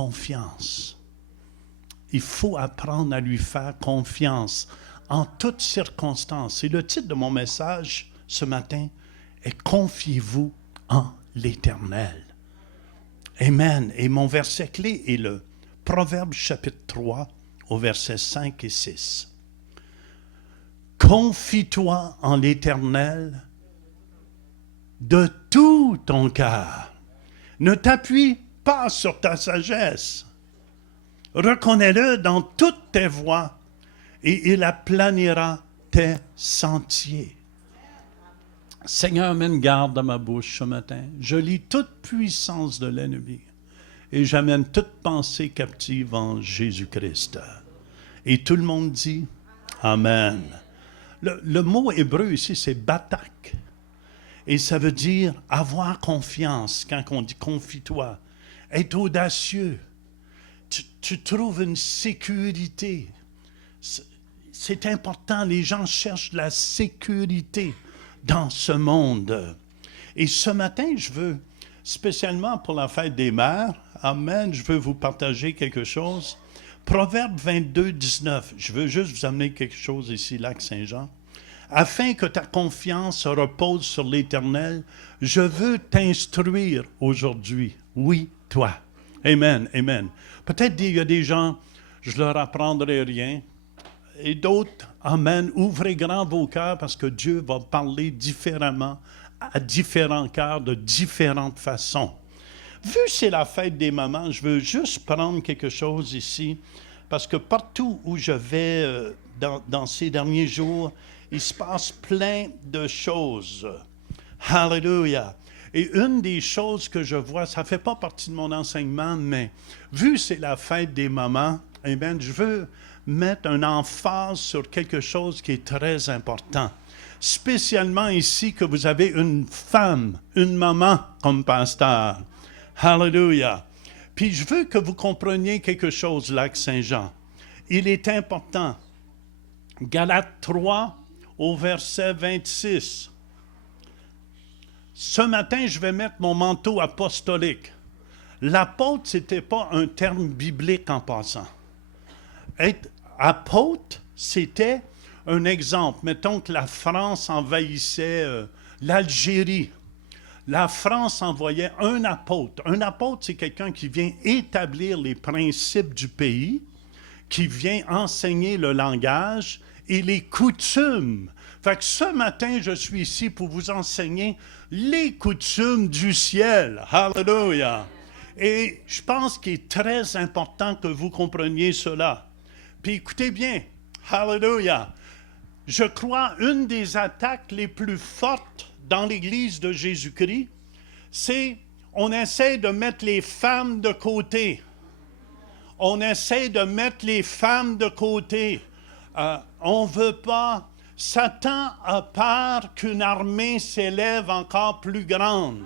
confiance. Il faut apprendre à lui faire confiance en toutes circonstances. Et le titre de mon message ce matin est « Confiez-vous en l'Éternel ». Amen. Et mon verset clé est le Proverbe chapitre 3 au verset 5 et 6. « Confie-toi en l'Éternel de tout ton cœur. Ne t'appuie pas sur ta sagesse. Reconnais-le dans toutes tes voies et il aplanira tes sentiers. » Seigneur, mène garde à ma bouche ce matin. Je lis toute puissance de l'ennemi et j'amène toute pensée captive en Jésus-Christ. Et tout le monde dit Amen. Le mot hébreu ici, c'est batak. Et ça veut dire avoir confiance quand on dit confie-toi. Être audacieux. Tu trouves une sécurité. C'est important. Les gens cherchent la sécurité dans ce monde. Et ce matin, je veux, spécialement pour la fête des mères, amen, je veux vous partager quelque chose. Proverbe 22, 19. Je veux juste vous amener quelque chose ici, Lac-Saint-Jean. Afin que ta confiance repose sur l'Éternel, je veux t'instruire aujourd'hui. Oui, toi. Amen, amen. Peut-être il y a des gens, je leur apprendrai rien. Et d'autres, amen, ouvrez grand vos cœurs parce que Dieu va parler différemment à différents cœurs de différentes façons. Vu que c'est la fête des mamans, je veux juste prendre quelque chose ici parce que partout où je vais dans ces derniers jours, il se passe plein de choses. Hallelujah. Et une des choses que je vois, ça ne fait pas partie de mon enseignement, mais vu que c'est la fête des mamans, amen, je veux mettre un emphase sur quelque chose qui est très important. Spécialement ici que vous avez une femme, une maman comme pasteur. Hallelujah. Puis je veux que vous compreniez quelque chose, Lac-Saint-Jean. Il est important. Galates 3 au verset 26. Ce matin, je vais mettre mon manteau apostolique. L'apôtre, ce n'était pas un terme biblique en passant. Être apôtre, c'était un exemple. Mettons que la France envahissait l'Algérie. La France envoyait un apôtre. Un apôtre, c'est quelqu'un qui vient établir les principes du pays, qui vient enseigner le langage et les coutumes. Fait que ce matin, je suis ici pour vous enseigner les coutumes du ciel. Hallelujah! Et je pense qu'il est très important que vous compreniez cela. Puis écoutez bien, hallelujah, je crois une des attaques les plus fortes dans l'Église de Jésus-Christ, c'est on essaie de mettre les femmes de côté. On essaie de mettre les femmes de côté. On ne veut pas. Satan a peur qu'une armée s'élève encore plus grande.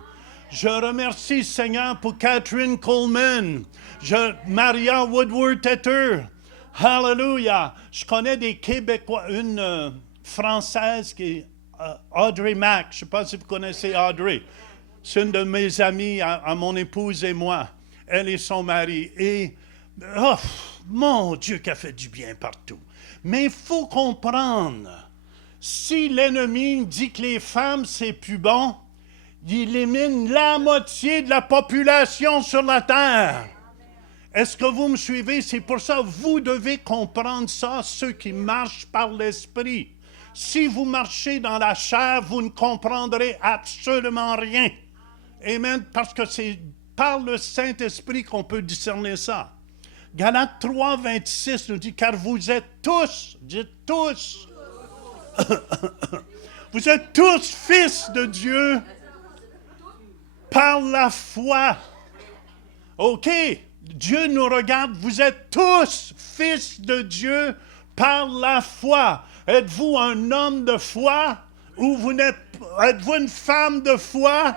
Je remercie le Seigneur pour Catherine Coleman, Maria Woodworth-Etter. Hallelujah! Je connais des Québécois, une Française qui est Audrey Mack. Je ne sais pas si vous connaissez Audrey. C'est une de mes amies à mon épouse et moi. Elle et son mari. Et, oh, mon Dieu, qu'elle fait du bien partout. Mais il faut comprendre, si l'ennemi dit que les femmes, c'est plus bon, il élimine la moitié de la population sur la terre. Est-ce que vous me suivez? C'est pour ça que vous devez comprendre ça, ceux qui marchent par l'esprit. Si vous marchez dans la chair, vous ne comprendrez absolument rien. Amen. Parce que c'est par le Saint-Esprit qu'on peut discerner ça. Galates 3, 26 nous dit, car vous êtes tous, dites tous, vous êtes tous fils de Dieu par la foi. OK? Dieu nous regarde, vous êtes tous fils de Dieu par la foi. Êtes-vous un homme de foi ou êtes-vous une femme de foi?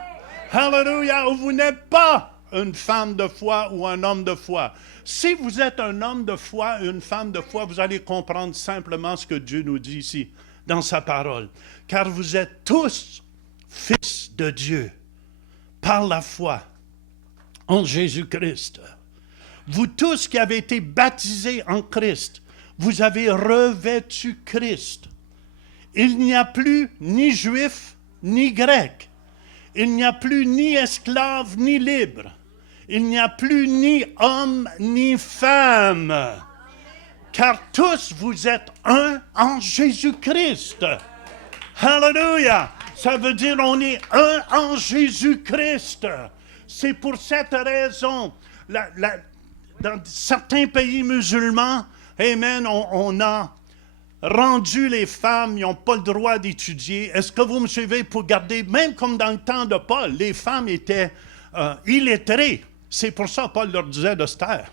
Hallelujah! Ou vous n'êtes pas une femme de foi ou un homme de foi. Si vous êtes un homme de foi, une femme de foi, vous allez comprendre simplement ce que Dieu nous dit ici dans sa parole. Car vous êtes tous fils de Dieu par la foi en Jésus-Christ. Vous tous qui avez été baptisés en Christ, vous avez revêtu Christ. Il n'y a plus ni juif, ni grec. Il n'y a plus ni esclave, ni libre. Il n'y a plus ni homme, ni femme. Car tous vous êtes un en Jésus-Christ. Alléluia! Ça veut dire on est un en Jésus-Christ. C'est pour cette raison, dans certains pays musulmans, amen, on a rendu les femmes, ils n'ont pas le droit d'étudier. Est-ce que vous me suivez pour garder, même comme dans le temps de Paul, les femmes étaient illettrées. C'est pour ça que Paul leur disait de se taire.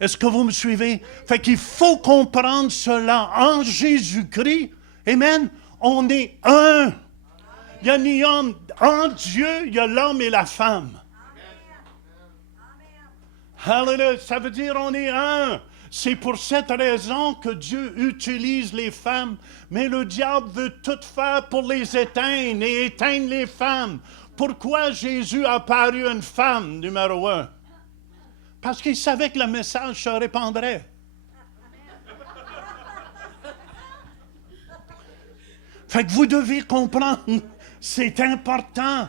Est-ce que vous me suivez? Fait qu'il faut comprendre cela en Jésus-Christ. Amen. On est un. Il y a ni homme. En Dieu, il y a l'homme et la femme. Hallelujah. Ça veut dire on est un. C'est pour cette raison que Dieu utilise les femmes, mais le diable veut tout faire pour les éteindre et éteindre les femmes. Pourquoi Jésus a apparu une femme, numéro 1? Parce qu'il savait que le message se répandrait. Fait que vous devez comprendre, c'est important.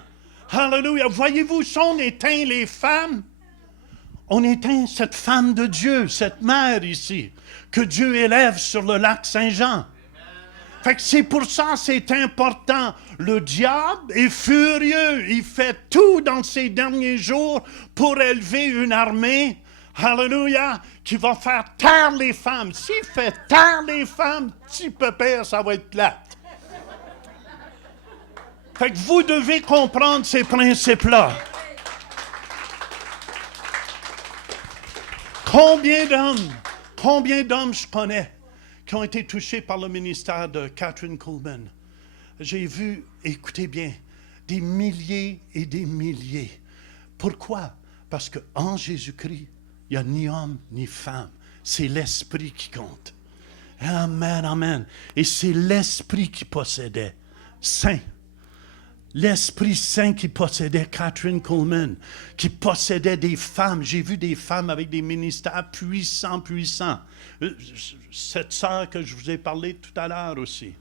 Alléluia. Voyez-vous, si on éteint les femmes, on éteint cette femme de Dieu, cette mère ici, que Dieu élève sur le lac Saint-Jean. Fait que c'est pour ça que c'est important. Le diable est furieux. Il fait tout dans ces derniers jours pour élever une armée, alléluia, qui va faire taire les femmes. S'il fait taire les femmes, petit peu pire, ça va être plate. Fait que vous devez comprendre ces principes-là. Combien d'hommes je connais qui ont été touchés par le ministère de Kathryn Kuhlman? J'ai vu, écoutez bien, des milliers et des milliers. Pourquoi? Parce qu'en Jésus-Christ, il n'y a ni homme ni femme. C'est l'Esprit qui compte. Amen, amen. Et c'est l'Esprit qui possédait. Saint. L'Esprit Saint qui possédait Kathryn Kuhlman, qui possédait des femmes. J'ai vu des femmes avec des ministères puissants. Cette sœur que je vous ai parlé tout à l'heure aussi.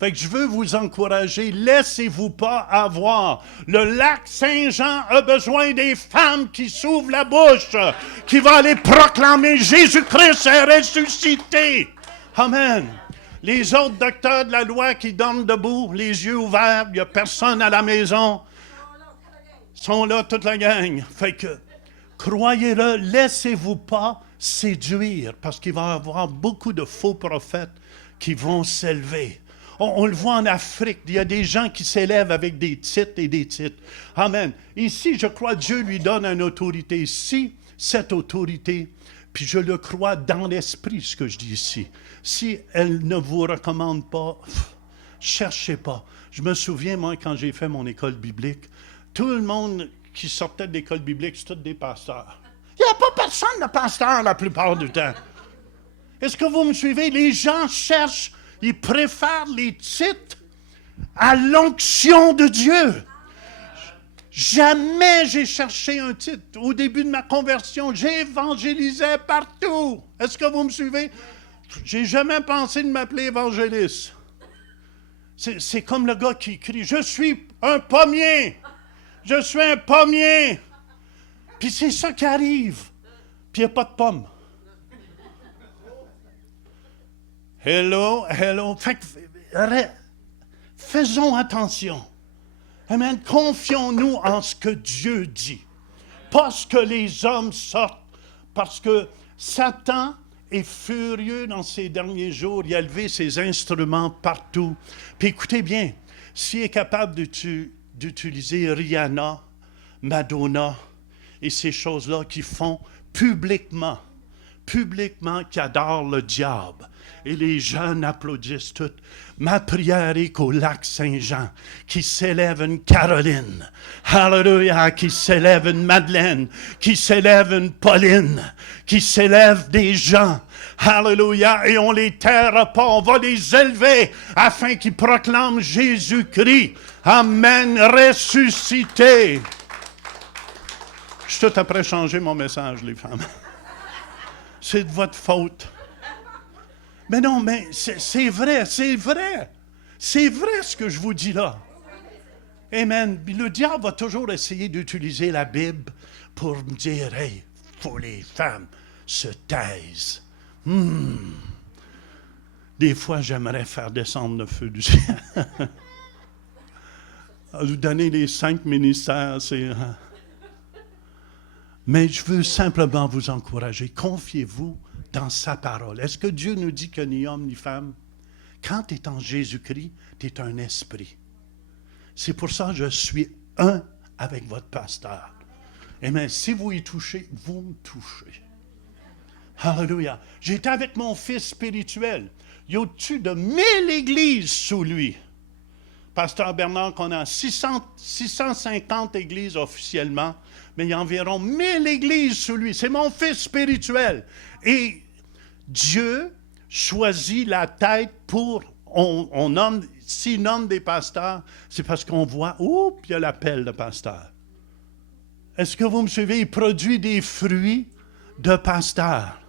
Fait que je veux vous encourager, laissez-vous pas avoir. Le lac Saint-Jean a besoin des femmes qui s'ouvrent la bouche, qui vont aller proclamer Jésus-Christ est ressuscité. Amen. Les autres docteurs de la loi qui dorment debout, les yeux ouverts, il n'y a personne à la maison, sont là toute la gang. Fait que, croyez-le, laissez-vous pas séduire, parce qu'il va y avoir beaucoup de faux prophètes qui vont s'élever. On le voit en Afrique, il y a des gens qui s'élèvent avec des titres et des titres. Amen. Ici, je crois que Dieu lui donne une autorité. Si cette autorité, puis je le crois dans l'esprit, ce que je dis ici, si elle ne vous recommande pas, cherchez pas. Je me souviens, moi, quand j'ai fait mon école biblique, tout le monde qui sortait de l'école biblique, c'est tous des pasteurs. Il n'y a pas personne de pasteur la plupart du temps. Est-ce que vous me suivez? Les gens cherchent, ils préfèrent les titres à l'onction de Dieu. Jamais j'ai cherché un titre. Au début de ma conversion, j'évangélisais partout. Est-ce que vous me suivez? J'ai jamais pensé de m'appeler évangéliste. C'est comme le gars qui crie « Je suis un pommier! Je suis un pommier! » Puis c'est ça qui arrive. Puis il n'y a pas de pommes. Hello. Fait que, faisons attention. Amen. Confions-nous en ce que Dieu dit. Pas ce que les hommes sortent. Parce que Satan est furieux dans ces derniers jours. Il a levé ses instruments partout. Puis écoutez bien, s'il est capable d'utiliser Rihanna, Madonna et ces choses-là qui font publiquement, qui adorent le diable. Et les jeunes applaudissent toutes. Ma prière est qu'au lac Saint-Jean, qui s'élève une Caroline, alléluia, qui s'élève une Madeleine, qui s'élève une Pauline, qui s'élève des gens, alléluia, et on les taira pas, on va les élever afin qu'ils proclament Jésus-Christ, amen, ressuscité. Je suis tout après changer mon message, les femmes. C'est de votre faute. Mais non, mais c'est vrai, c'est vrai. C'est vrai ce que je vous dis là. Amen. Le diable va toujours essayer d'utiliser la Bible pour me dire, hey, faut les femmes se taisent. Des fois, j'aimerais faire descendre le feu du ciel. Vous donner les 5 ministères, c'est... Mais je veux simplement vous encourager. Confiez-vous dans sa parole. Est-ce que Dieu nous dit que ni homme ni femme? Quand tu es en Jésus-Christ, tu es un esprit. C'est pour ça que je suis un avec votre pasteur. Amen. Si vous y touchez, vous me touchez. Alléluia. J'étais avec mon fils spirituel. Il y a au-dessus de 1000 églises sous lui. Pasteur Bernard, qu'on a 650 églises officiellement, mais il y a environ 1000 églises sous lui. C'est mon fils spirituel. Et Dieu choisit la tête pour... S'il nomme des pasteurs, c'est parce qu'on voit, oups, il y a l'appel de pasteur. Est-ce que vous me suivez? Il produit des fruits de pasteur.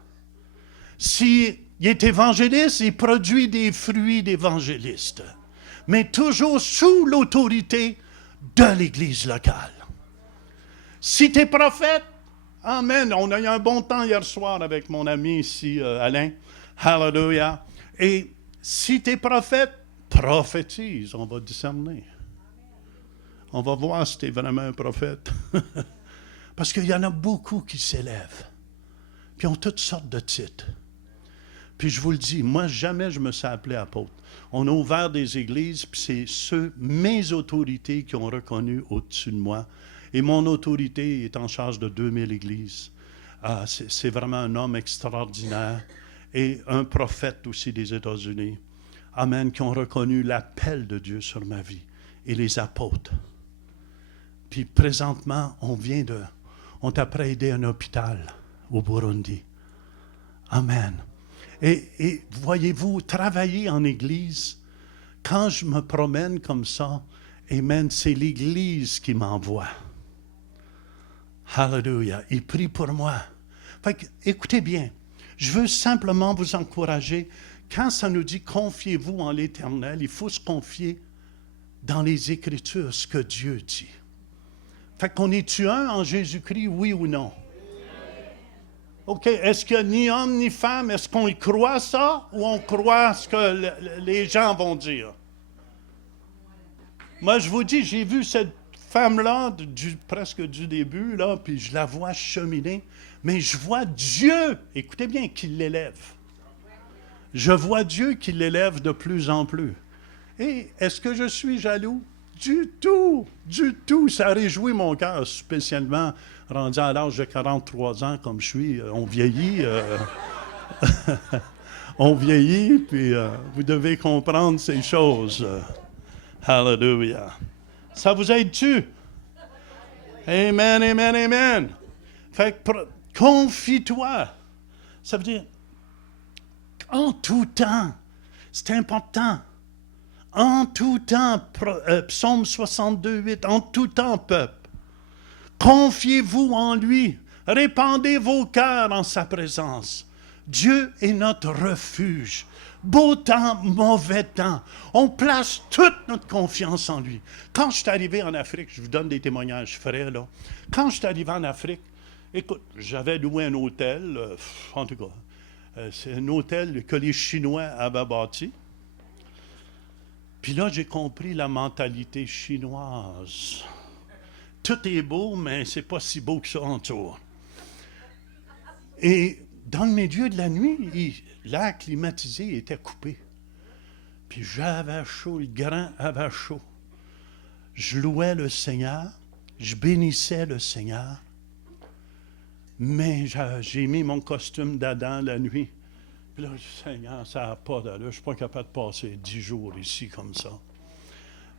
S'il est évangéliste, il produit des fruits d'évangéliste. Mais toujours sous l'autorité de l'Église locale. Si tu es prophète, amen. On a eu un bon temps hier soir avec mon ami ici, Alain. Hallelujah. Et si tu es prophète, prophétise, on va discerner. On va voir si tu es vraiment un prophète. Parce qu'il y en a beaucoup qui s'élèvent. Puis ils ont toutes sortes de titres. Puis je vous le dis, moi, jamais je me suis appelé apôtre. On a ouvert des églises, puis c'est mes autorités qui ont reconnu au-dessus de moi. Et mon autorité est en charge de 2000 églises. C'est vraiment un homme extraordinaire. Et un prophète aussi des États-Unis. Amen, qui ont reconnu l'appel de Dieu sur ma vie. Et les apôtres. Puis présentement, on t'a aidé un hôpital au Burundi. Amen. Et voyez-vous, travailler en Église, quand je me promène comme ça, amen, c'est l'Église qui m'envoie. Hallelujah. Il prie pour moi. Fait que, écoutez bien, je veux simplement vous encourager. Quand ça nous dit « confiez-vous en l'Éternel », il faut se confier dans les Écritures, ce que Dieu dit. Fait qu'on est-tu un en Jésus-Christ, oui ou non? OK, est-ce qu'il n'y a ni homme ni femme? Est-ce qu'on y croit ça ou on croit ce que les gens vont dire? Moi, je vous dis, j'ai vu cette femme-là presque du début, là, puis je la vois cheminer, mais je vois Dieu, écoutez bien, qui l'élève. Je vois Dieu qui l'élève de plus en plus. Et est-ce que je suis jaloux? Du tout, du tout. Ça réjouit mon cœur, spécialement rendu à l'âge de 43 ans comme je suis. On vieillit. On vieillit, puis vous devez comprendre ces choses. Hallelujah. Ça vous aide-tu? Amen, amen, amen. Fait que confie-toi. Ça veut dire, en tout temps, c'est important. En tout temps, psaume 62, 8, en tout temps, peuple, confiez-vous en lui, répandez vos cœurs en sa présence. Dieu est notre refuge. Beau temps, mauvais temps, on place toute notre confiance en lui. Quand je suis arrivé en Afrique, je vous donne des témoignages frais, là. Quand je suis arrivé en Afrique, écoute, j'avais loué un hôtel, en tout cas, c'est un hôtel que les Chinois avaient bâti. Puis là, j'ai compris la mentalité chinoise. Tout est beau, mais c'est pas si beau que ça autour. Et dans le milieu de la nuit, l'air climatisé était coupé. Puis j'avais chaud, le grand avait chaud. Je louais le Seigneur, je bénissais le Seigneur, mais j'ai mis mon costume d'Adam la nuit. Puis là, je dis, Seigneur, ça n'a pas d'allure. Je ne suis pas capable de passer 10 jours ici comme ça.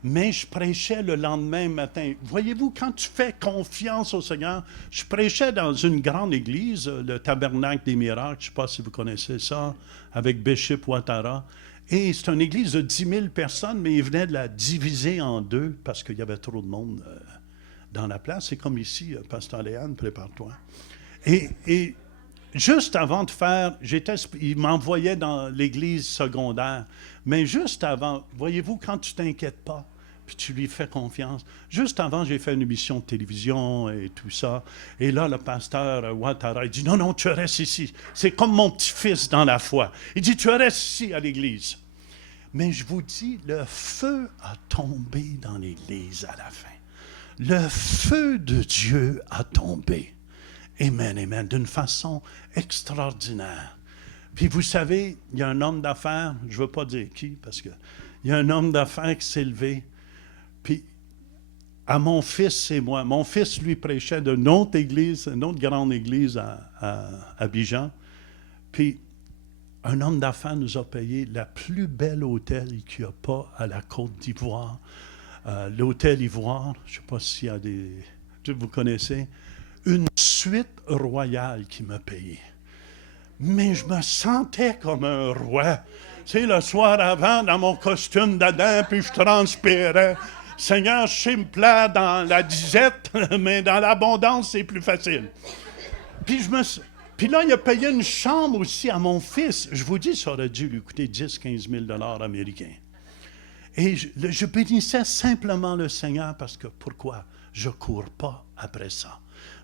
Mais je prêchais le lendemain matin. Voyez-vous, quand tu fais confiance au Seigneur, je prêchais dans une grande église, le Tabernacle des Miracles, je ne sais pas si vous connaissez ça, avec Bishop Ouattara. Et c'est une église de 10 000 personnes, mais ils venaient de la diviser en deux parce qu'il y avait trop de monde dans la place. C'est comme ici, Pasteur Léane, prépare-toi. Et juste avant de faire, il m'envoyait dans l'église secondaire, mais juste avant, voyez-vous, quand tu ne t'inquiètes pas, puis tu lui fais confiance, juste avant, j'ai fait une émission de télévision et tout ça, et là, le pasteur Ouattara, il dit, non, tu restes ici, c'est comme mon petit-fils dans la foi. Il dit, tu restes ici à l'église. Mais je vous dis, le feu a tombé dans l'église à la fin. Le feu de Dieu a tombé. Amen, amen, d'une façon extraordinaire. Puis vous savez, il y a un homme d'affaires, je ne veux pas dire qui, parce qu'il y a un homme d'affaires qui s'est levé, puis à mon fils et moi, mon fils lui prêchait d'une autre église, une autre grande église à Abidjan, puis un homme d'affaires nous a payé la plus belle hôtel qu'il n'y a pas à la Côte d'Ivoire, l'hôtel Ivoire, je ne sais pas s'il y a des... Vous connaissez, une suite royale qui m'a payé. Mais je me sentais comme un roi. Tu sais, le soir avant, dans mon costume d'Adam, puis je transpirais. Seigneur, je sais me plaire dans la disette, mais dans l'abondance, c'est plus facile. Puis là, il a payé une chambre aussi à mon fils. Je vous dis, ça aurait dû lui coûter 10-15 000 $ américains. Et je bénissais simplement le Seigneur parce que, pourquoi? Je ne cours pas après ça.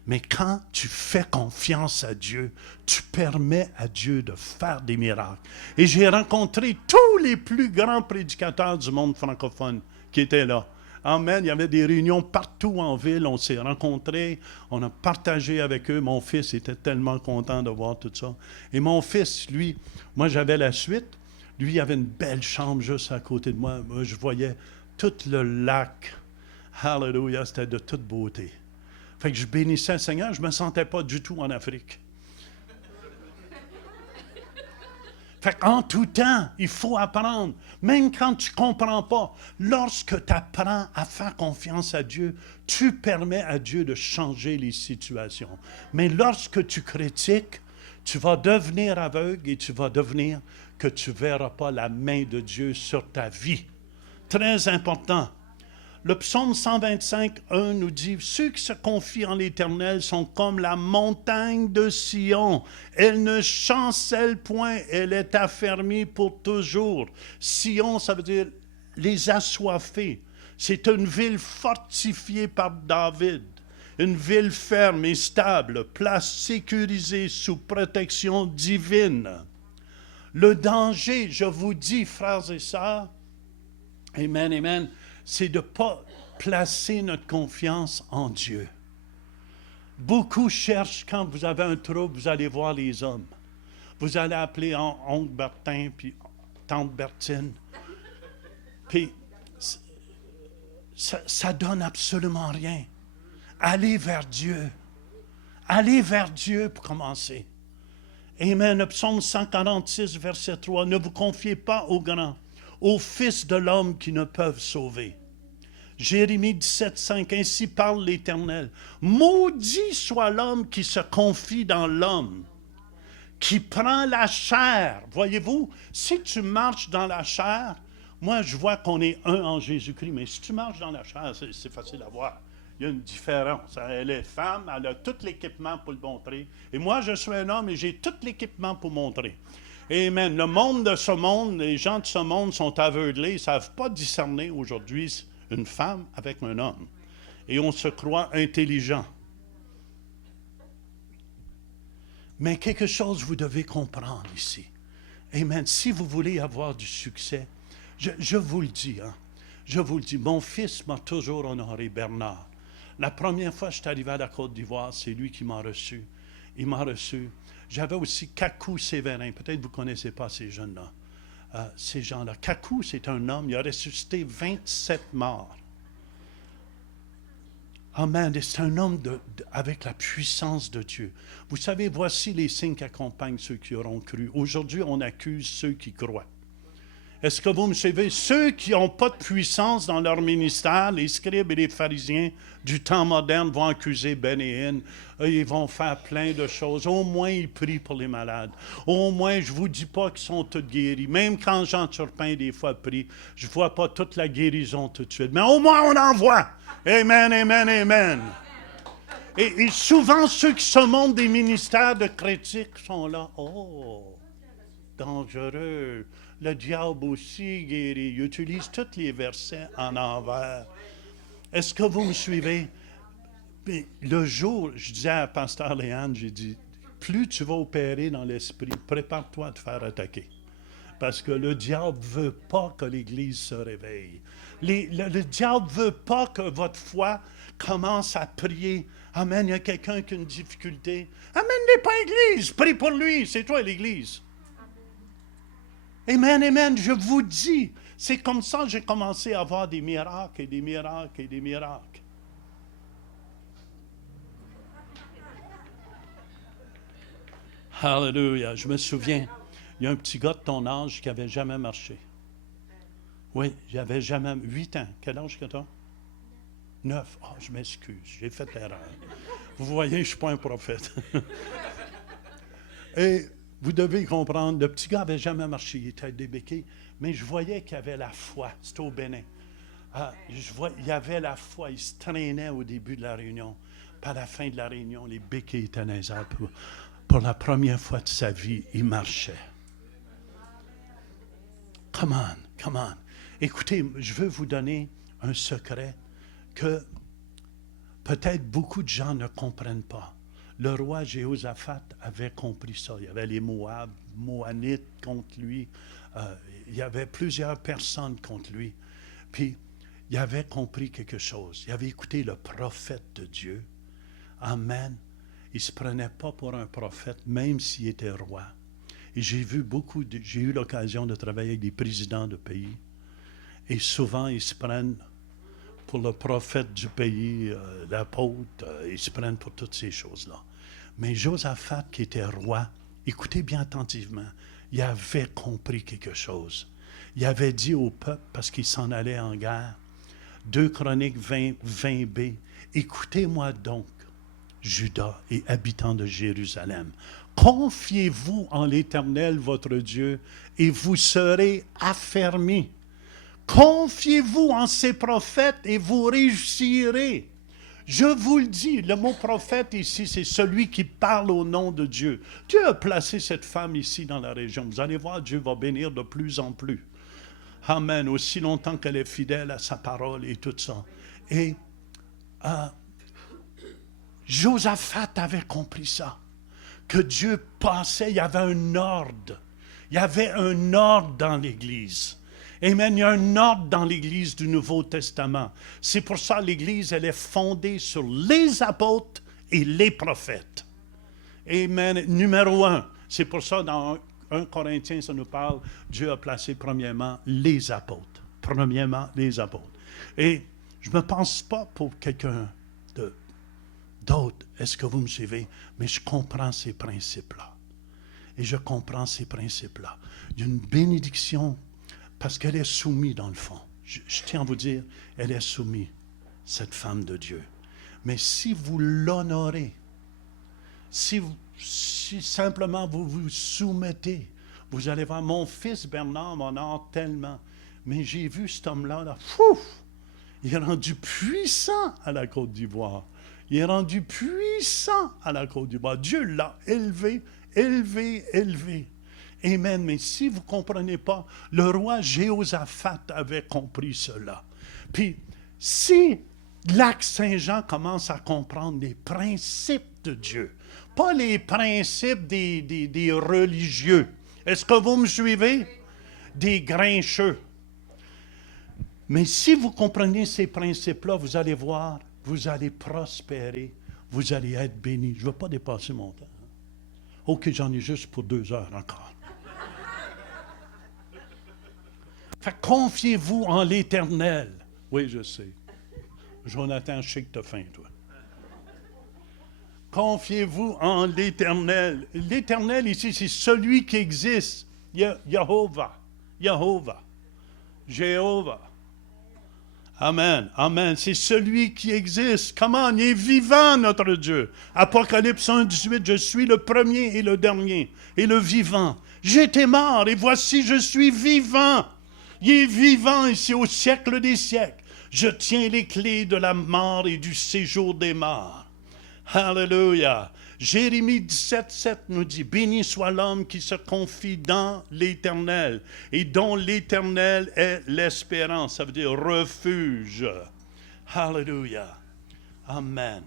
Mais quand tu fais confiance à Dieu, tu permets à Dieu de faire des miracles. Et j'ai rencontré tous les plus grands prédicateurs du monde francophone qui étaient là. Amen. Il y avait des réunions partout en ville. On s'est rencontrés. On a partagé avec eux. Mon fils était tellement content de voir tout ça. Et mon fils, lui, moi j'avais la suite. Lui, il avait une belle chambre juste à côté de moi. Moi, je voyais tout le lac. Hallelujah, c'était de toute beauté. Fait que je bénissais le Seigneur. Je ne me sentais pas du tout en Afrique. Fait qu'en tout temps, il faut apprendre. Même quand tu ne comprends pas, lorsque tu apprends à faire confiance à Dieu, tu permets à Dieu de changer les situations. Mais lorsque tu critiques, tu vas devenir aveugle et tu vas devenir que tu ne verras pas la main de Dieu sur ta vie. Très important. Le psaume 125:1 nous dit « Ceux qui se confient en l'Éternel sont comme la montagne de Sion. Elle ne chancelle point, elle est affermie pour toujours. » Sion, ça veut dire les assoiffés. C'est une ville fortifiée par David. Une ville ferme et stable, place sécurisée sous protection divine. Le danger, je vous dis, frères et sœurs, amen, amen, c'est de ne pas placer notre confiance en Dieu. Beaucoup cherchent, quand vous avez un trouble, vous allez voir les hommes. Vous allez appeler oncle Bertin, puis tante Bertine. Puis, ça donne absolument rien. Allez vers Dieu. Allez vers Dieu pour commencer. Amen. Le psaume 146, verset 3. Ne vous confiez pas aux grands, aux fils de l'homme qui ne peuvent sauver. Jérémie 17, 5. Ainsi parle l'Éternel. Maudit soit l'homme qui se confie dans l'homme, qui prend la chair. Voyez-vous, si tu marches dans la chair, moi je vois qu'on est un en Jésus-Christ, mais si tu marches dans la chair, c'est facile à voir. Il y a une différence. Elle est femme, elle a tout l'équipement pour le montrer. Et moi, je suis un homme et j'ai tout l'équipement pour montrer. Amen. Le monde de ce monde, les gens de ce monde sont aveuglés, ils ne savent pas discerner aujourd'hui une femme avec un homme. Et on se croit intelligent. Mais quelque chose vous devez comprendre ici. Amen. Si vous voulez avoir du succès, je vous le dis, je vous le dis, mon fils m'a toujours honoré, Bernard. La première fois que je suis arrivé à la Côte d'Ivoire, c'est lui qui m'a reçu. Il m'a reçu. J'avais aussi Kakou Séverin. Peut-être que vous ne connaissez pas ces jeunes-là. Ces gens-là. Kakou, c'est un homme. Il a ressuscité 27 morts. Amen. C'est un homme avec la puissance de Dieu. Vous savez, voici les signes qui accompagnent ceux qui auront cru. Aujourd'hui, on accuse ceux qui croient. Est-ce que vous me suivez? Ceux qui n'ont pas de puissance dans leur ministère, les scribes et les pharisiens du temps moderne vont accuser Ben et Hinn. Ils vont faire plein de choses. Au moins, ils prient pour les malades. Au moins, je ne vous dis pas qu'ils sont tous guéris. Même quand Jean Turpin, des fois, prie, je ne vois pas toute la guérison tout de suite. Mais au moins, on en voit. Amen, amen, amen. Et souvent, ceux qui se montrent des ministères de critiques sont là. Oh, dangereux. Le diable aussi guérit. Il utilise tous les versets en envers. Est-ce que vous me suivez? Mais le jour, je disais à Pasteur Léane, j'ai dit, plus tu vas opérer dans l'esprit, prépare-toi à te faire attaquer. Parce que le diable ne veut pas que l'Église se réveille. Le diable ne veut pas que votre foi commence à prier. Amen, il y a quelqu'un qui a une difficulté. Amène-les pas à l'Église, prie pour lui, c'est toi l'Église. Amen, amen, je vous dis, c'est comme ça que j'ai commencé à avoir des miracles et des miracles et des miracles. Alléluia, je me souviens, il y a un petit gars de ton âge qui n'avait jamais marché. Oui, j'avais jamais, 8 ans. Quel âge que tu as? 9. Ah, je m'excuse, j'ai fait l'erreur. Vous voyez, je ne suis pas un prophète. Et vous devez comprendre, le petit gars n'avait jamais marché, il était des béquilles, mais je voyais qu'il avait la foi. C'était au Bénin. Il avait la foi, il se traînait au début de la réunion. Puis à la fin de la réunion, les béquilles étaient dans les arbres. Pour la première fois de sa vie, il marchait. Come on, come on. Écoutez, je veux vous donner un secret que peut-être beaucoup de gens ne comprennent pas. Le roi Jéhoshaphat avait compris ça. Il y avait les Moabites contre lui. Il y avait plusieurs personnes contre lui. Puis, il avait compris quelque chose. Il avait écouté le prophète de Dieu. Amen. Il ne se prenait pas pour un prophète, même s'il était roi. Et j'ai eu l'occasion de travailler avec des présidents de pays. Et souvent, ils se prennent pour le prophète du pays, l'apôtre. Ils se prennent pour toutes ces choses-là. Mais Josaphat, qui était roi, écoutez bien attentivement, il avait compris quelque chose. Il avait dit au peuple, parce qu'il s'en allait en guerre, 2 Chroniques 20b, « Écoutez-moi donc, Juda et habitants de Jérusalem, confiez-vous en l'Éternel votre Dieu et vous serez affermis. Confiez-vous en ses prophètes et vous réussirez. » Je vous le dis, le mot prophète ici, c'est celui qui parle au nom de Dieu. Dieu a placé cette femme ici dans la région. Vous allez voir, Dieu va bénir de plus en plus. Amen. Aussi longtemps qu'elle est fidèle à sa parole et tout ça. Et Josaphat avait compris ça. Que Dieu passait, il y avait un ordre. Il y avait un ordre dans l'Église. Amen. Il y a un ordre dans l'Église du Nouveau Testament. C'est pour ça que l'Église, elle est fondée sur les apôtres et les prophètes. Amen. Numéro 1. C'est pour ça, dans 1 Corinthiens, ça nous parle, Dieu a placé premièrement les apôtres. Premièrement, les apôtres. Et je ne me pense pas pour quelqu'un d'autre. Est-ce que vous me suivez? Mais je comprends ces principes-là. Et je comprends ces principes-là. Il y a une bénédiction parce qu'elle est soumise dans le fond. Je tiens à vous dire, elle est soumise, cette femme de Dieu. Mais si vous l'honorez, si simplement vous vous soumettez, vous allez voir, mon fils Bernard m'honore tellement. Mais j'ai vu cet homme-là, il est rendu puissant à la Côte d'Ivoire. Il est rendu puissant à la Côte d'Ivoire. Dieu l'a élevé, élevé, élevé. Amen. Mais si vous ne comprenez pas, le roi Jéhoshaphat avait compris cela. Puis, si Lac-Saint-Jean commence à comprendre les principes de Dieu, pas les principes des religieux. Est-ce que vous me suivez? Des grincheux. Mais si vous comprenez ces principes-là, vous allez voir, vous allez prospérer, vous allez être bénis. Je ne veux pas dépasser mon temps. OK, j'en ai juste pour 2 heures encore. Fait confiez-vous en l'Éternel. Oui, je sais. Jonathan, je sais que tu as faim, toi. Confiez-vous en l'Éternel. L'Éternel ici, c'est celui qui existe. Yehovah. Yehovah. Jéhovah. Amen, amen. C'est celui qui existe. Comment? Il est vivant, notre Dieu. Apocalypse 1:18, je suis le premier et le dernier, et le vivant. J'étais mort, et voici, je suis vivant. Il est vivant ici au siècle des siècles. Je tiens les clés de la mort et du séjour des morts. Alléluia. Jérémie 17:7 nous dit, béni soit l'homme qui se confie dans l'Éternel et dont l'Éternel est l'espérance. Ça veut dire refuge. Alléluia. Amen.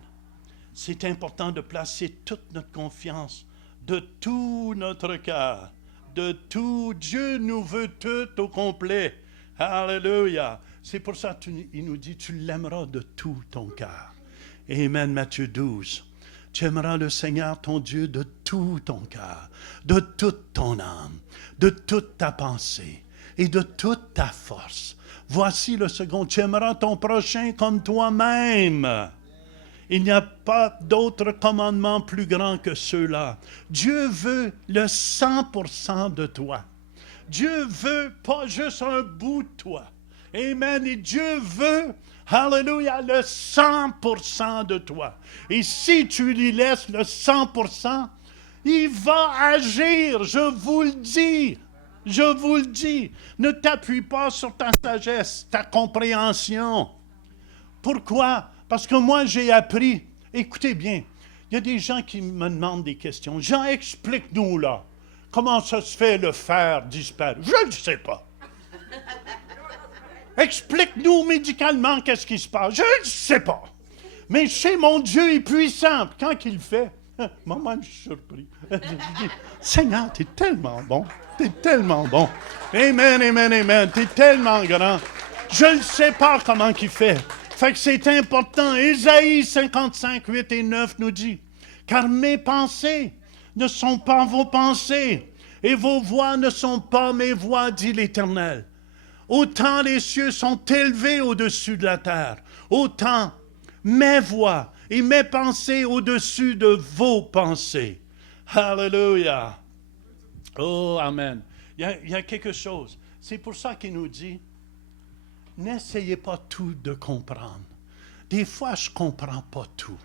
C'est important de placer toute notre confiance de tout notre cœur, de tout. Dieu nous veut tout au complet. Alléluia. C'est pour ça qu'il nous dit, tu l'aimeras de tout ton cœur. Amen, Matthieu 12. Tu aimeras le Seigneur, ton Dieu, de tout ton cœur, de toute ton âme, de toute ta pensée et de toute ta force. Voici le second. Tu aimeras ton prochain comme toi-même. Il n'y a pas d'autre commandement plus grand que ceux-là. Dieu veut le 100% de toi. Dieu veut pas juste un bout de toi. Amen. Et Dieu veut, alléluia, le 100% de toi. Et si tu lui laisses le 100%, il va agir, je vous le dis. Je vous le dis. Ne t'appuie pas sur ta sagesse, ta compréhension. Pourquoi? Parce que moi, j'ai appris. Écoutez bien, il y a des gens qui me demandent des questions. Jean, explique-nous là. Comment ça se fait le fer disparaît? Je ne sais pas. Explique-nous médicalement qu'est-ce qui se passe. Je ne sais pas. Mais chez mon Dieu est puissant. Quand il le fait, moi, je suis surpris. Je dis, Seigneur, tu es tellement bon. Tu es tellement bon. Amen, amen, amen. Tu es tellement grand. Je ne sais pas comment il fait. Fait que c'est important. Ésaïe 55, 8 et 9 nous dit, car mes pensées ne sont pas vos pensées, et vos voix ne sont pas mes voix, dit l'Éternel. Autant les cieux sont élevés au-dessus de la terre, autant mes voix et mes pensées au-dessus de vos pensées. Alléluia. Oh, amen. Il y a quelque chose. C'est pour ça qu'il nous dit, n'essayez pas tout de comprendre. Des fois, je ne comprends pas tout.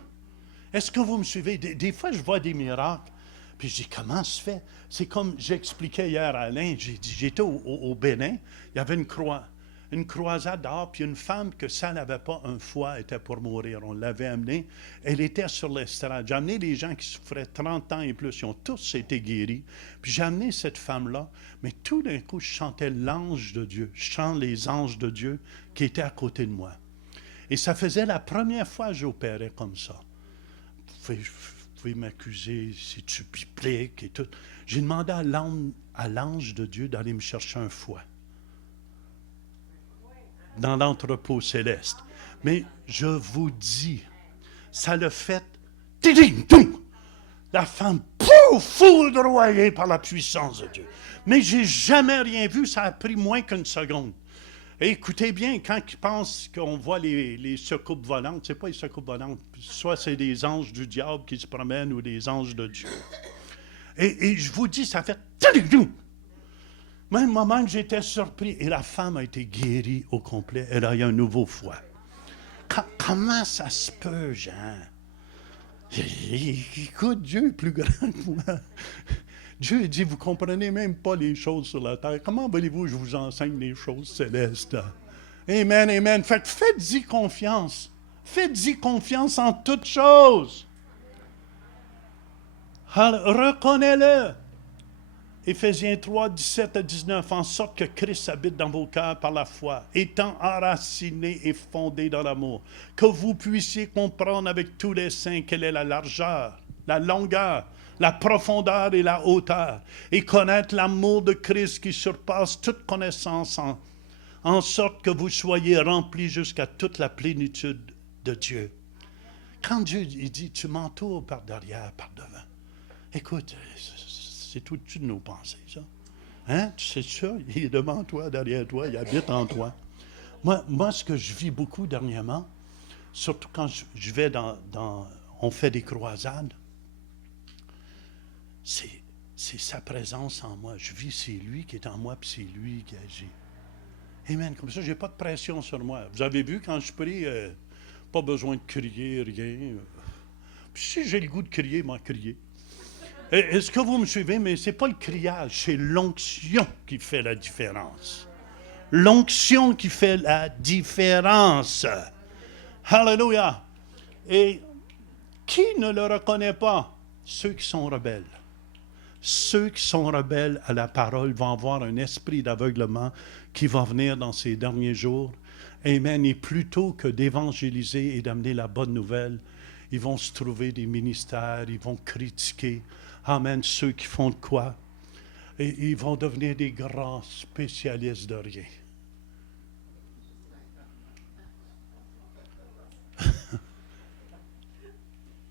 Est-ce que vous me suivez? Des fois, je vois des miracles. Puis je dis, comment ça se fait? C'est comme j'expliquais hier à Alain, j'étais au Bénin, il y avait une croisade dehors, puis une femme que ça n'avait pas un foie était pour mourir. On l'avait amenée. Elle était sur l'estrade. J'ai amené les gens qui souffraient 30 ans et plus. Ils ont tous été guéris. Puis j'ai amené cette femme-là. Mais tout d'un coup, je chantais l'ange de Dieu. Je chante les anges de Dieu qui étaient à côté de moi. Et ça faisait la première fois que j'opérais comme ça. Vous pouvez m'accuser si tu bibliques et tout. J'ai demandé à l'ange de Dieu d'aller me chercher un foie dans l'entrepôt céleste. Mais je vous dis, ça le fait, la femme, foudroyée par la puissance de Dieu. Mais j'ai jamais rien vu, ça a pris moins qu'une seconde. Et écoutez bien, quand ils pensent qu'on voit les secoupes volantes, c'est pas les secoupes volantes, soit c'est des anges du diable qui se promènent ou des anges de Dieu. Et je vous dis, ça fait... Même moment que j'étais surpris, et la femme a été guérie au complet, elle a eu un nouveau foie. Comment ça se peut, Jean? Écoute, Dieu est plus grand que moi. Dieu dit, vous ne comprenez même pas les choses sur la terre. Comment voulez-vous que je vous enseigne les choses célestes? Amen, amen. Faites-y confiance. Faites-y confiance en toutes choses. Reconnais-le. Éphésiens 3, 17 à 19, en sorte que Christ habite dans vos cœurs par la foi, étant enraciné et fondé dans l'amour, que vous puissiez comprendre avec tous les saints quelle est la largeur, la longueur, la profondeur et la hauteur, et connaître l'amour de Christ qui surpasse toute connaissance, en sorte que vous soyez remplis jusqu'à toute la plénitude de Dieu. Quand Dieu il dit, tu m'entoures par derrière, par devant, écoute, c'est au-dessus de nos pensées, ça. Hein? Tu sais ça? Il est devant toi, derrière toi, il habite en toi. Moi, ce que je vis beaucoup dernièrement, surtout quand je vais on fait des croisades, c'est sa présence en moi. Je vis, c'est lui qui est en moi, puis c'est lui qui agit. Amen. Comme ça, je n'ai pas de pression sur moi. Vous avez vu, quand je prie, pas besoin de crier, rien. Puis si j'ai le goût de crier, m'en crier. Est-ce que vous me suivez? Mais ce n'est pas le criage, c'est l'onction qui fait la différence. L'onction qui fait la différence. Alléluia. Et qui ne le reconnaît pas? Ceux qui sont rebelles. Ceux qui sont rebelles à la parole vont avoir un esprit d'aveuglement qui va venir dans ces derniers jours. Amen. Et plutôt que d'évangéliser et d'amener la bonne nouvelle, ils vont se trouver des ministères, ils vont critiquer. Amen. Ceux qui font de quoi? Et ils vont devenir des grands spécialistes de rien.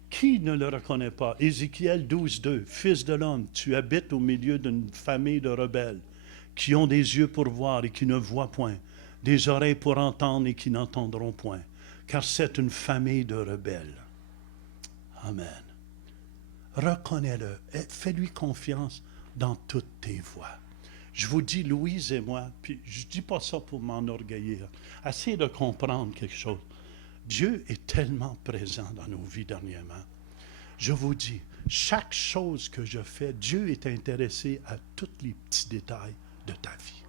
Qui ne le reconnaît pas? Ézéchiel 12:2. Fils de l'homme, tu habites au milieu d'une famille de rebelles qui ont des yeux pour voir et qui ne voient point, des oreilles pour entendre et qui n'entendront point, car c'est une famille de rebelles. Amen. Reconnais-le. Fais-lui confiance dans toutes tes voies. Je vous dis, Louise et moi, puis je ne dis pas ça pour m'enorgueillir. Essayez de comprendre quelque chose. Dieu est tellement présent dans nos vies dernièrement. Je vous dis, chaque chose que je fais, Dieu est intéressé à tous les petits détails de ta vie.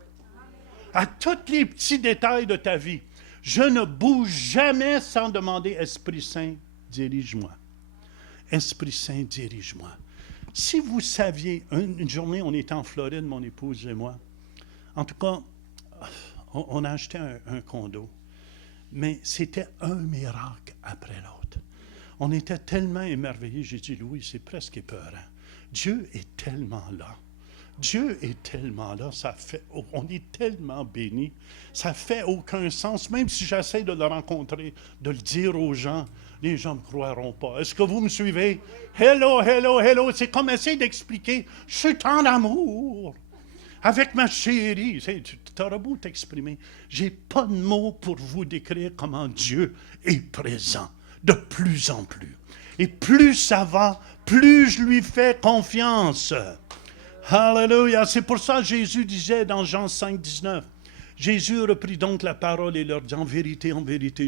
À tous les petits détails de ta vie. Je ne bouge jamais sans demander, Esprit Saint, dirige-moi. Esprit Saint, dirige-moi. Si vous saviez, une journée, on était en Floride, mon épouse et moi. En tout cas, on a acheté un condo. Mais c'était un miracle après l'autre. On était tellement émerveillés. J'ai dit, Louis, c'est presque épeurant. Dieu est tellement là. Dieu est tellement là. On est tellement bénis. Ça ne fait aucun sens. Même si j'essaie de le rencontrer, de le dire aux gens, les gens ne me croiront pas. Est-ce que vous me suivez? Hello, hello, hello. C'est comme essayer d'expliquer. Je suis en amour avec ma chérie. Tu auras beau t'exprimer. Je n'ai pas de mots pour vous décrire comment Dieu est présent de plus en plus. Et plus ça va, plus je lui fais confiance. Alléluia. C'est pour ça que Jésus disait dans Jean 5, 19, Jésus reprit donc la parole et leur dit, en vérité,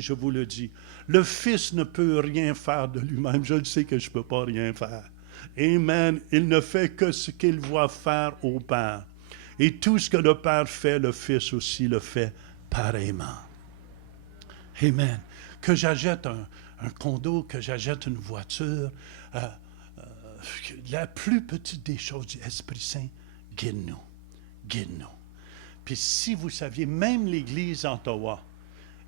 je vous le dis, le Fils ne peut rien faire de lui-même. Je le sais que je ne peux pas rien faire. Amen. Il ne fait que ce qu'il voit faire au Père. Et tout ce que le Père fait, le Fils aussi le fait pareillement. Amen. Que j'achète un condo, que j'achète une voiture, la plus petite des choses du Esprit Saint, guide-nous. Guide-nous. Puis si vous saviez, même l'Église à Ottawa,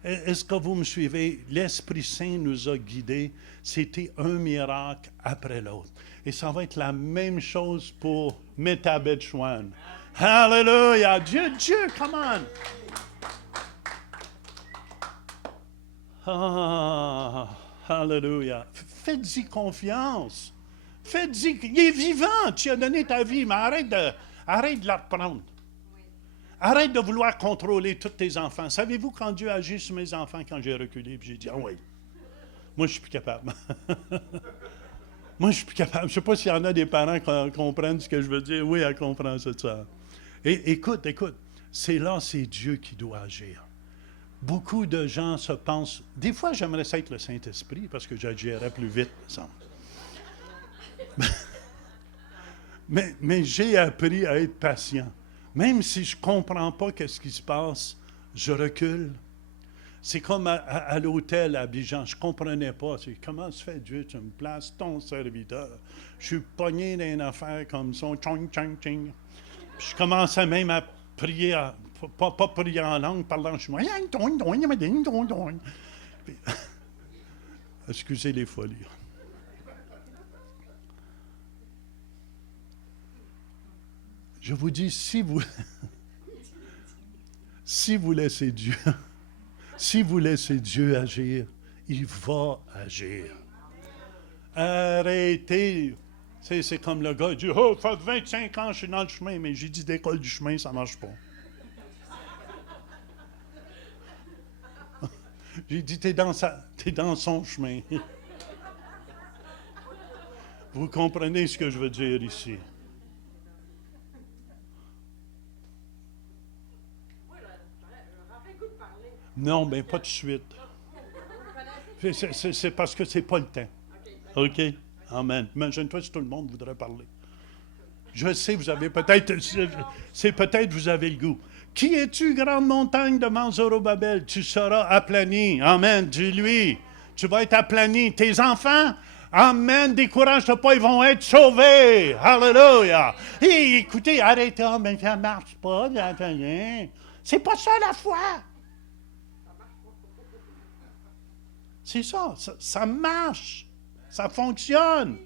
est-ce que vous me suivez? L'Esprit Saint nous a guidés. C'était un miracle après l'autre. Et ça va être la même chose pour Métabetchouan. Hallelujah! Dieu, come on! Ah, hallelujah! Faites-y confiance. Faites-y, il est vivant. Tu as donné ta vie, mais arrête de la reprendre. Arrête de vouloir contrôler tous tes enfants. Savez-vous quand Dieu agit sur mes enfants, quand j'ai reculé, puis j'ai dit, ah oui, moi je suis plus capable. Moi je suis plus capable. Je ne sais pas s'il y en a des parents qui comprennent ce que je veux dire. Oui, elle comprend ça. Et écoute, c'est Dieu qui doit agir. Beaucoup de gens se pensent, des fois j'aimerais ça être le Saint-Esprit parce que j'agirais plus vite, me semble. Mais j'ai appris à être patient. Même si je ne comprends pas ce qui se passe, je recule. C'est comme à l'hôtel à Abidjan, je ne comprenais pas. Comment se fait Dieu, tu me places ton serviteur? Je suis pogné dans une affaire comme ça, tchong, tchong, tchong. Puis je commençais même à prier, pas prier en langue, parlant chez moi. Puis, excusez les folies. Je vous dis, si vous laissez Dieu, si vous laissez Dieu agir, il va agir. Arrêtez. C'est comme le gars, il dit, oh, ça fait 25 ans que je suis dans le chemin, mais j'ai dit d'école du chemin, ça ne marche pas. J'ai dit, t'es dans son chemin. Vous comprenez ce que je veux dire ici? Non, mais pas tout de suite. C'est parce que c'est pas le temps. OK? Amen. Imagine-toi si tout le monde voudrait parler. Je sais, vous avez peut-être, c'est peut-être vous avez le goût. Qui es-tu, grande montagne devant Zorobabel? Tu seras aplani. Amen. Dis-lui. Tu vas être aplani. Tes enfants, amen, décourage-toi pas, ils vont être sauvés. Alléluia. Et écoutez, arrêtez, mais ça ne marche pas. C'est pas ça la foi. C'est ça, ça marche. Ça fonctionne.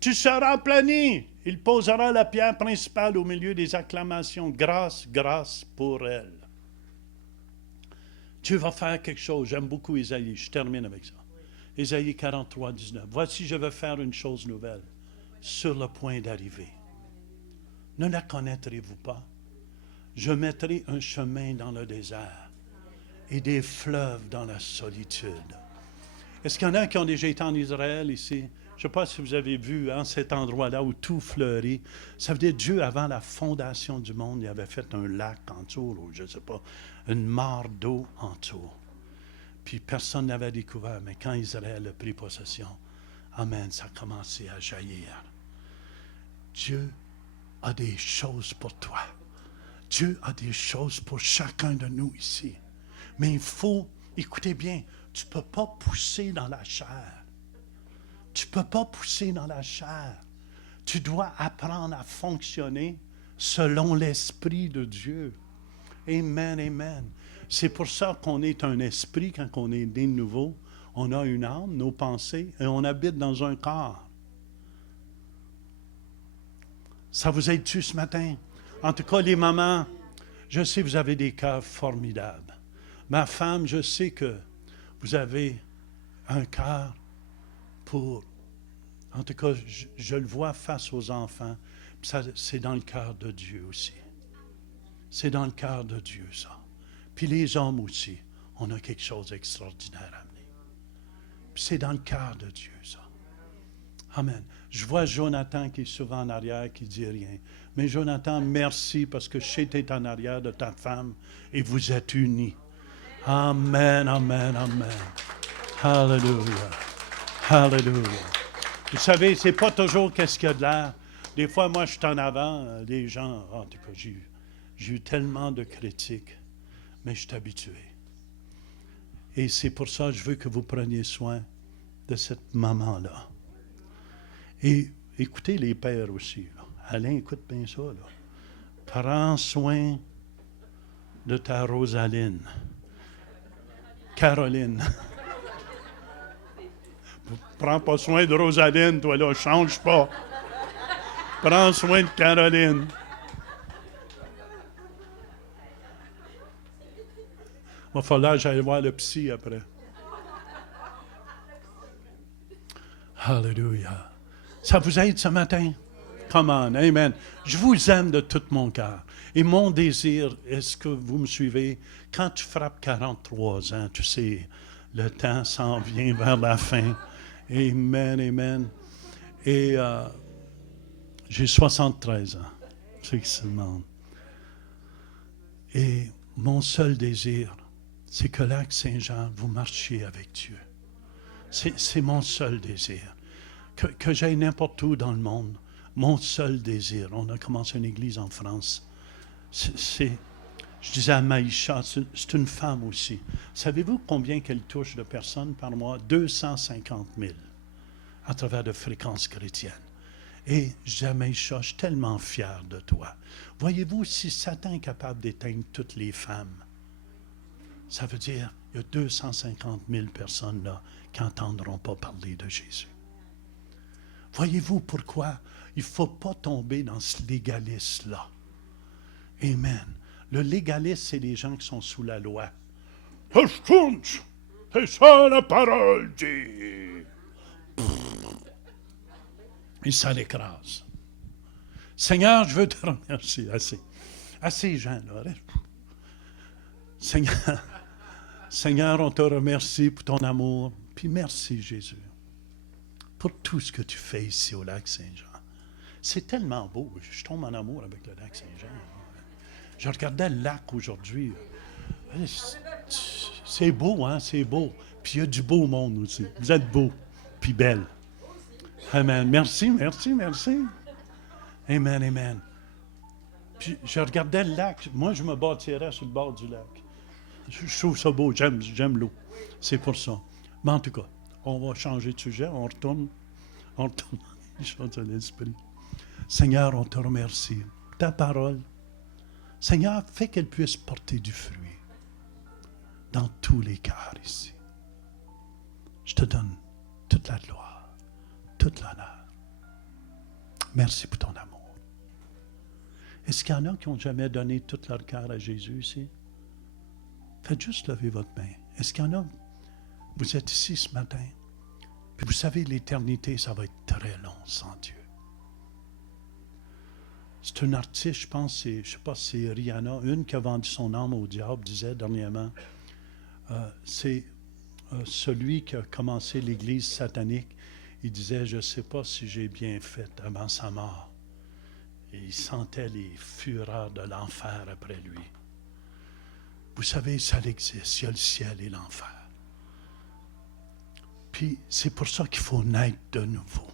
Tu seras aplani. Il posera la pierre principale au milieu des acclamations. Grâce, grâce pour elle. Dieu va faire quelque chose. J'aime beaucoup Isaïe. Je termine avec ça. Isaïe 43, 19. Voici, je vais faire une chose nouvelle sur le point d'arriver. Ne la connaîtrez-vous pas? Je mettrai un chemin dans le désert et des fleuves dans la solitude. Est-ce qu'il y en a qui ont déjà été en Israël ici? Je ne sais pas si vous avez vu cet endroit-là où tout fleurit. Ça veut dire Dieu, avant la fondation du monde, il avait fait un lac autour, ou je ne sais pas, une mare d'eau autour. Puis personne n'avait découvert, mais quand Israël a pris possession, amen, ça a commencé à jaillir. Dieu a des choses pour toi. Dieu a des choses pour chacun de nous ici. Mais il faut, écoutez bien, tu ne peux pas pousser dans la chair. Tu ne peux pas pousser dans la chair. Tu dois apprendre à fonctionner selon l'Esprit de Dieu. Amen, amen. C'est pour ça qu'on est un esprit quand on est né de nouveau. On a une âme, nos pensées, et on habite dans un corps. Ça vous aide-tu ce matin? En tout cas, les mamans, je sais que vous avez des cœurs formidables. Ma femme, je sais que vous avez un cœur pour... En tout cas, je le vois face aux enfants. Ça, c'est dans le cœur de Dieu aussi. C'est dans le cœur de Dieu, ça. Puis les hommes aussi, on a quelque chose d'extraordinaire à amener. Puis c'est dans le cœur de Dieu, ça. Amen. Je vois Jonathan qui est souvent en arrière, qui ne dit rien. Mais Jonathan, merci parce que je sais que tu es en arrière de ta femme et vous êtes unis. Amen, amen, amen. Hallelujah. Hallelujah. Vous savez, c'est pas toujours qu'est-ce qu'il y a de l'air. Des fois, moi, je suis en avant. Les gens, en tout cas, j'ai eu tellement de critiques, mais je suis habitué. Et c'est pour ça que je veux que vous preniez soin de cette maman-là. Et écoutez les pères aussi. Là. Alain, écoute bien ça. Là. Prends soin de ta Rosaline. Caroline. Prends pas soin de Rosaline, toi là, change pas. Prends soin de Caroline. Il va falloir que j'aille voir le psy après. Hallelujah. Ça vous aide ce matin? Come on, amen. Je vous aime de tout mon cœur. Et mon désir, est-ce que vous me suivez? Quand tu frappes 43 ans, tu sais, le temps s'en vient vers la fin. Amen, amen. Et j'ai 73 ans. C'est que c'est le monde. Et mon seul désir, c'est que Lac-Saint-Jean, vous marchiez avec Dieu. C'est mon seul désir. Que j'aille n'importe où dans le monde, mon seul désir. On a commencé une église en France. Je disais à Maïcha, c'est une femme aussi. Savez-vous combien qu'elle touche de personnes par mois? 250 000 à travers de fréquences chrétiennes. Et je disais à Maïcha, je suis tellement fier de toi. Voyez-vous, si Satan est capable d'éteindre toutes les femmes, ça veut dire qu'il y a 250 000 personnes là qui n'entendront pas parler de Jésus. Voyez-vous pourquoi il ne faut pas tomber dans ce légalisme-là. Amen. Le légaliste, c'est les gens qui sont sous la loi. C'est ça la parole dit. Et ça l'écrase. Seigneur, je veux te remercier. Assez, Jean, là. Seigneur, on te remercie pour ton amour. Puis merci, Jésus, pour tout ce que tu fais ici au Lac-Saint-Jean. C'est tellement beau. Je tombe en amour avec le Lac-Saint-Jean. Je regardais le lac aujourd'hui. C'est beau, hein? C'est beau. Puis il y a du beau monde aussi. Vous êtes beau, puis belle. Amen. Merci, merci, merci. Amen, amen. Puis je regardais le lac. Moi, je me bâtirais sur le bord du lac. Je trouve ça beau. J'aime l'eau. C'est pour ça. Mais en tout cas, on va changer de sujet. On retourne les choses de l'esprit. Seigneur, on te remercie. Ta parole, Seigneur, fais qu'elle puisse porter du fruit dans tous les cœurs ici. Je te donne toute la gloire, toute l'honneur. Merci pour ton amour. Est-ce qu'il y en a qui n'ont jamais donné tout leur cœur à Jésus ici? Faites juste lever votre main. Est-ce qu'il y en a? Vous êtes ici ce matin, puis vous savez, l'éternité, ça va être très long sans Dieu. C'est un artiste, je pense, je ne sais pas si c'est Rihanna, une qui a vendu son âme au diable, disait dernièrement. C'est celui qui a commencé l'Église satanique. Il disait, je ne sais pas si j'ai bien fait avant sa mort. Et il sentait les fureurs de l'enfer après lui. Vous savez, ça existe, il y a le ciel et l'enfer. Puis c'est pour ça qu'il faut naître de nouveau,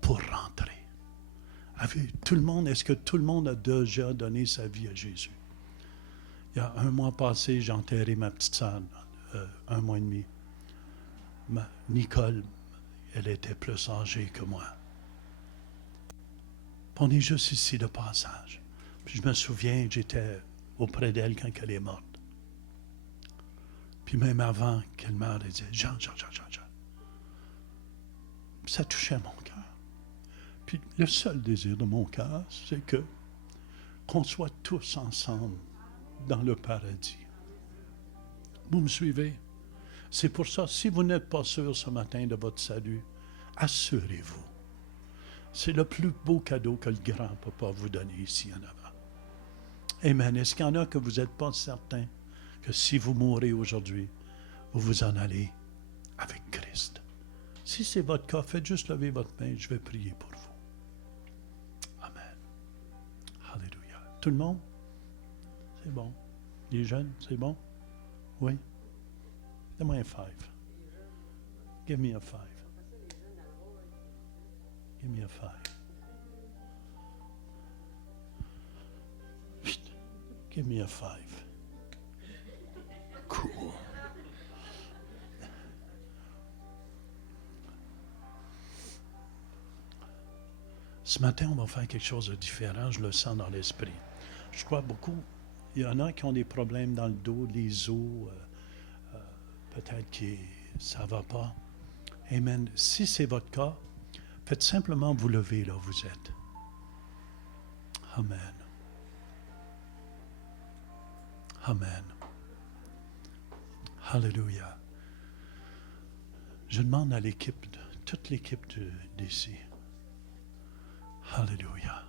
pour rentrer. Tout le monde, est-ce que tout le monde a déjà donné sa vie à Jésus? Il y a un mois passé, j'ai enterré ma petite sœur, 1 mois et demi. Nicole, elle était plus âgée que moi. Puis on est juste ici de passage. Puis je me souviens, j'étais auprès d'elle quand elle est morte. Puis même avant qu'elle meure, elle disait, Jean. Puis ça touchait mon cœur. Puis le seul désir de mon cœur, c'est qu'on soit tous ensemble dans le paradis. Vous me suivez? C'est pour ça, si vous n'êtes pas sûr ce matin de votre salut, assurez-vous. C'est le plus beau cadeau que le grand papa vous donner ici en avant. Amen. Est-ce qu'il y en a que vous n'êtes pas certain que si vous mourrez aujourd'hui, vous vous en allez avec Christ? Si c'est votre cas, faites juste lever votre main, je vais prier pour vous. Amen. Alléluia. Tout le monde? C'est bon. Les jeunes, c'est bon? Oui? Donne-moi un 5. Give me a 5. Give me a 5. Give me a 5. Cool. Ce matin, on va faire quelque chose de différent. Je le sens dans l'esprit. Je crois beaucoup. Il y en a qui ont des problèmes dans le dos, les os. Peut-être que ça ne va pas. Amen. Si c'est votre cas, faites simplement vous lever là où vous êtes. Amen. Amen. Alléluia. Je demande à l'équipe, toute l'équipe d'ici. Alléluia.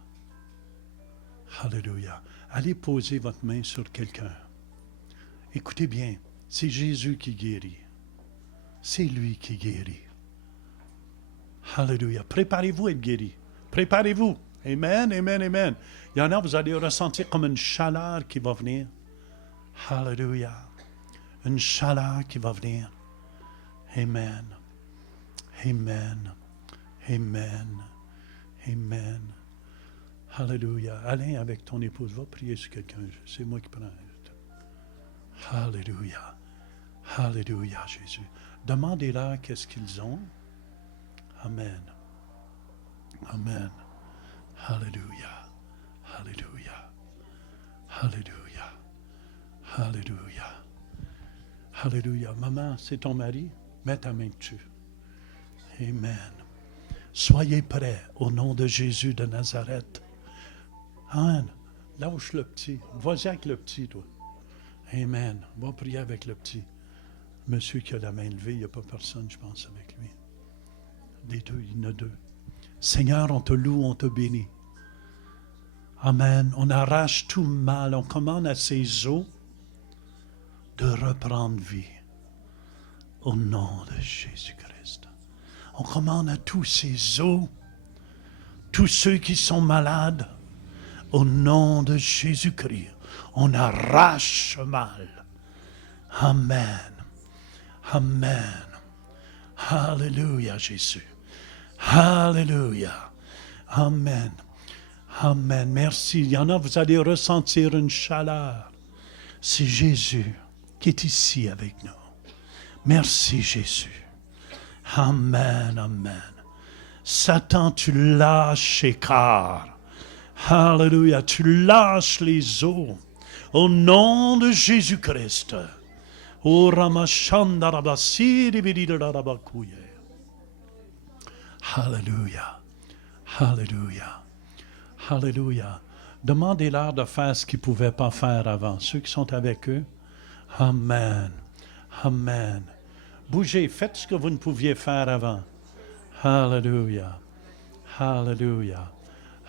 Alléluia. Allez poser votre main sur quelqu'un. Écoutez bien, c'est Jésus qui guérit. C'est lui qui guérit. Alléluia. Préparez-vous à être guéri. Préparez-vous. Amen, amen, amen. Il y en a, vous allez ressentir comme une chaleur qui va venir. Alléluia. Une chaleur qui va venir. Amen. Amen. Amen. Amen. Alléluia. Alain, avec ton épouse, va prier sur quelqu'un. C'est moi qui prends. Alléluia. Alléluia, Jésus. Demandez-leur qu'est-ce qu'ils ont. Amen. Amen. Alléluia. Alléluia. Alléluia. Alléluia. Alléluia. Maman, c'est ton mari? Mets ta main dessus. Amen. Soyez prêts au nom de Jésus de Nazareth. Amen. Lâche le petit. Vas-y avec le petit, toi. Amen. Va prier avec le petit. Monsieur qui a la main levée, il n'y a pas personne, je pense, avec lui. Les deux, il y en a deux. Seigneur, on te loue, on te bénit. Amen. On arrache tout mal. On commande à ces os de reprendre vie. Au nom de Jésus-Christ. On commande à tous ces os, tous ceux qui sont malades, au nom de Jésus-Christ. On arrache le mal. Amen. Amen. Alléluia, Jésus. Alléluia. Amen. Amen. Merci. Il y en a, vous allez ressentir une chaleur. C'est Jésus qui est ici avec nous. Merci, Jésus. Amen. Amen. Satan, tu lâches écart. Alléluia. Tu lâches les eaux. Au nom de Jésus-Christ. O Ramachanda Rabasiri Vidirabakuye. Alléluia. Alléluia. Alléluia. Demandez-leur de faire ce qu'ils ne pouvaient pas faire avant. Ceux qui sont avec eux. Amen. Amen. Bougez, faites ce que vous ne pouviez faire avant. Alléluia. Alléluia.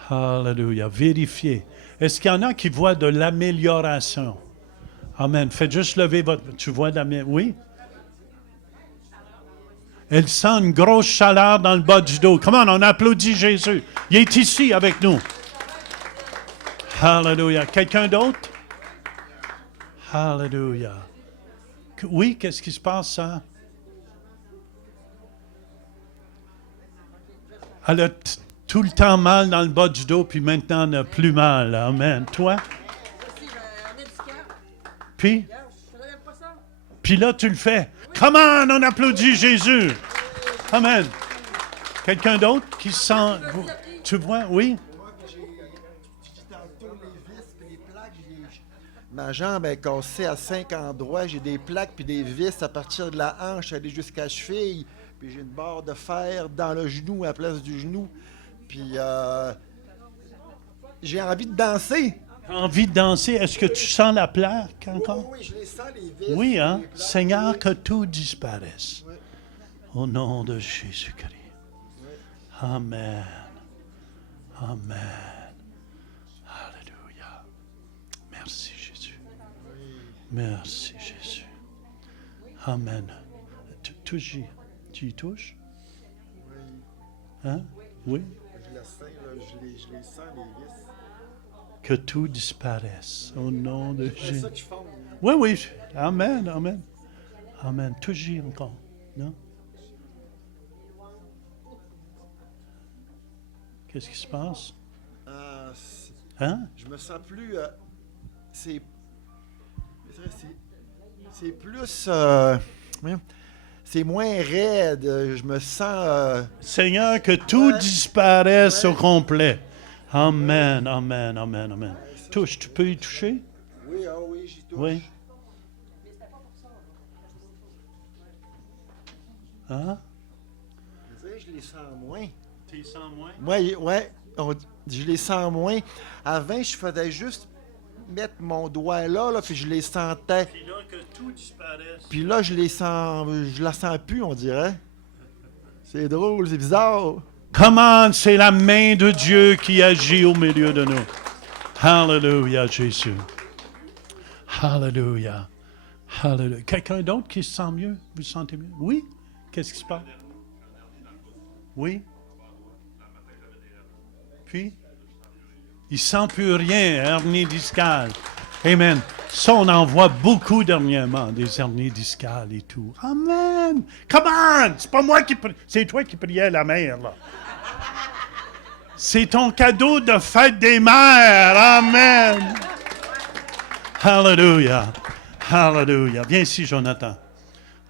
Alléluia. Vérifiez. Est-ce qu'il y en a qui voient de l'amélioration? Amen. Faites juste lever votre... Tu vois oui? Elle sent une grosse chaleur dans le bas du dos. Comment on applaudit Jésus. Il est ici avec nous. Alléluia. Quelqu'un d'autre? Alléluia. Oui, qu'est-ce qui se passe, ça? Elle a tout le temps mal dans le bas du dos, puis maintenant, elle n'a plus mal. Amen. Toi? Puis? Puis là, tu le fais. Come on, on applaudit Jésus. Amen. Quelqu'un d'autre qui sent... Tu vois, oui? Ma jambe est cassée à 5 endroits. J'ai des plaques puis des vis à partir de la hanche, aller jusqu'à la cheville. Puis j'ai une barre de fer dans le genou, à la place du genou. Puis j'ai envie de danser. Envie de danser. Est-ce que tu sens la plaque encore? Oui, je les sens, les vis. Oui, hein? Seigneur, que tout disparaisse. Oui. Au nom de Jésus-Christ. Oui. Amen. Amen. Alléluia. Merci, Jésus. Oui. Merci, Jésus. Amen. Tu y touches? Oui. Hein? Oui. Je les sens, les vis. Que tout disparaisse au nom de Jésus. Ça, tu fonds. Oui, oui. Amen, amen. Amen. Toujours encore. Non? Qu'est-ce qui se passe? Hein? Je me sens plus... c'est plus... c'est moins raide. Je me sens... Seigneur, que tout disparaisse au complet. Amen, amen, amen, amen. Touche, tu peux y toucher? Oui, oui, j'y touche. Oui. Hein? Je les sens moins. Tu les sens moins? Oui, je les sens moins. Avant, je faisais juste mettre mon doigt là, puis je les sentais. Puis là, que tout disparaisse. Puis là, je la sens plus, on dirait. C'est drôle, c'est bizarre. Comment c'est la main de Dieu qui agit au milieu de nous. Alléluia, Jésus. Alléluia. Alléluia. Quelqu'un d'autre qui se sent mieux? Vous sentez mieux? Oui? Qu'est-ce qui se passe? Oui? Puis? Il ne sent plus rien, hernie discale. Amen. Ça, on en voit beaucoup dernièrement, des hernies discales et tout. Amen. Come on! C'est pas moi qui prie. C'est toi qui priais à la mère, là. C'est ton cadeau de fête des mères. Amen. Hallelujah. Hallelujah. Viens ici, Jonathan.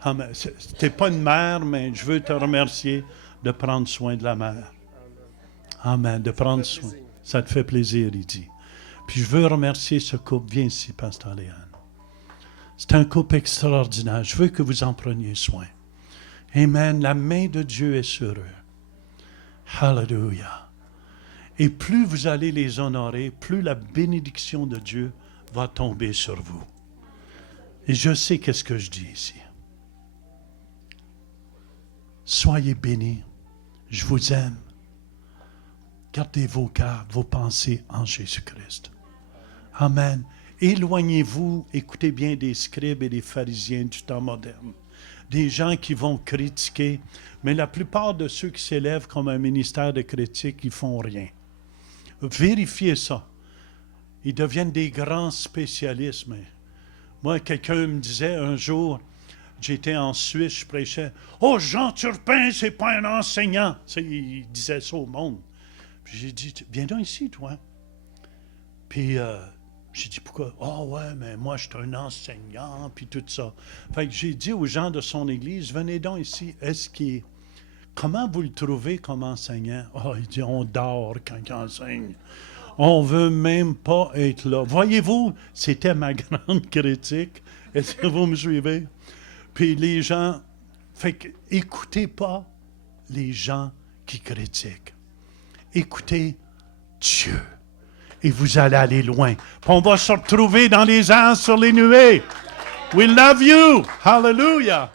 Amen. Tu n'es pas une mère, mais je veux te remercier de prendre soin de la mère. Amen. De prendre soin. Ça te fait plaisir, il dit. Puis je veux remercier ce couple. Viens ici, Pasteur Léane. C'est un couple extraordinaire. Je veux que vous en preniez soin. Amen. La main de Dieu est sur eux. Hallelujah. Et plus vous allez les honorer, plus la bénédiction de Dieu va tomber sur vous. Et je sais qu'est-ce que je dis ici. Soyez bénis. Je vous aime. Gardez vos cœurs, vos pensées en Jésus-Christ. Amen. Éloignez-vous, écoutez bien, des scribes et des pharisiens du temps moderne. Des gens qui vont critiquer, mais la plupart de ceux qui s'élèvent comme un ministère de critique, ils font rien. Vérifiez ça. Ils deviennent des grands spécialistes. Mais moi, quelqu'un me disait un jour, j'étais en Suisse, je prêchais. Oh, Jean Turpin, c'est pas un enseignant. Tu sais, il disait ça au monde. Puis j'ai dit, viens donc ici, toi. Puis j'ai dit, pourquoi? Oh, ouais, mais moi, je suis un enseignant, puis tout ça. Fait que j'ai dit aux gens de son église, venez donc ici. Comment vous le trouvez comme enseignant? Oh, il dit, on dort quand il enseigne. On ne veut même pas être là. Voyez-vous, c'était ma grande critique. Est-ce que vous me suivez? Puis les gens, fait que, écoutez pas les gens qui critiquent. Écoutez Dieu. Et vous allez aller loin. Puis on va se retrouver dans les airs sur les nuées. We love you. Hallelujah.